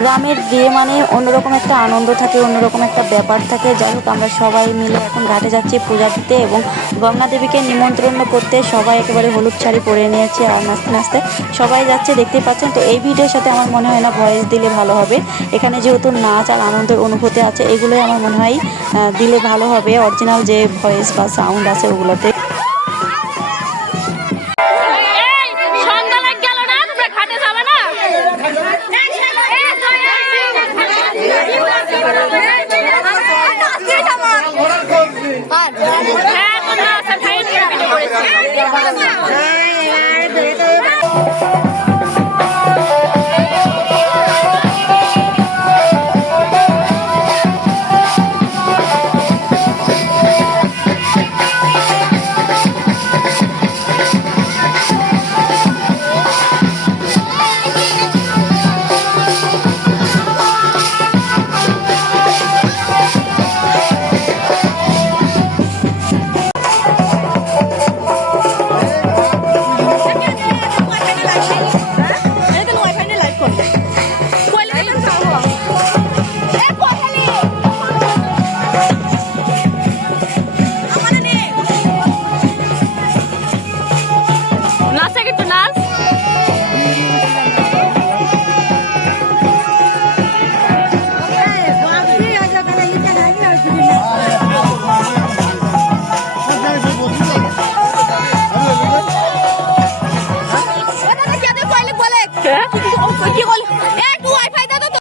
গ্রামের বিয়ে মানে অন্যরকম একটা আনন্দ থাকে, অন্যরকম একটা ব্যাপার থাকে। যাই হোক, আমরা সবাই মিলে এখন ঘাটে যাচ্ছি পূজা দিতে এবং গঙ্গা দেবীকে নিমন্ত্রণ করতে। সবাই একেবারে হলুদ শাড়ি পরে নিয়েছে আর নাচতে নাচতে সবাই যাচ্ছে, দেখতেই পাচ্ছেন। তো এই ভিডিওর সাথে আমার মনে হয় না ভয়েস দিলে ভালো হবে। এখানে যেহেতু নাচ আর আনন্দের অনুভূতি আছে, এগুলোই আমার মনে হয় দিলে ভালো হবে। অরিজিনাল যে ভয়েস বা সাউন্ড আছে ওগুলোতে। হ্যাঁ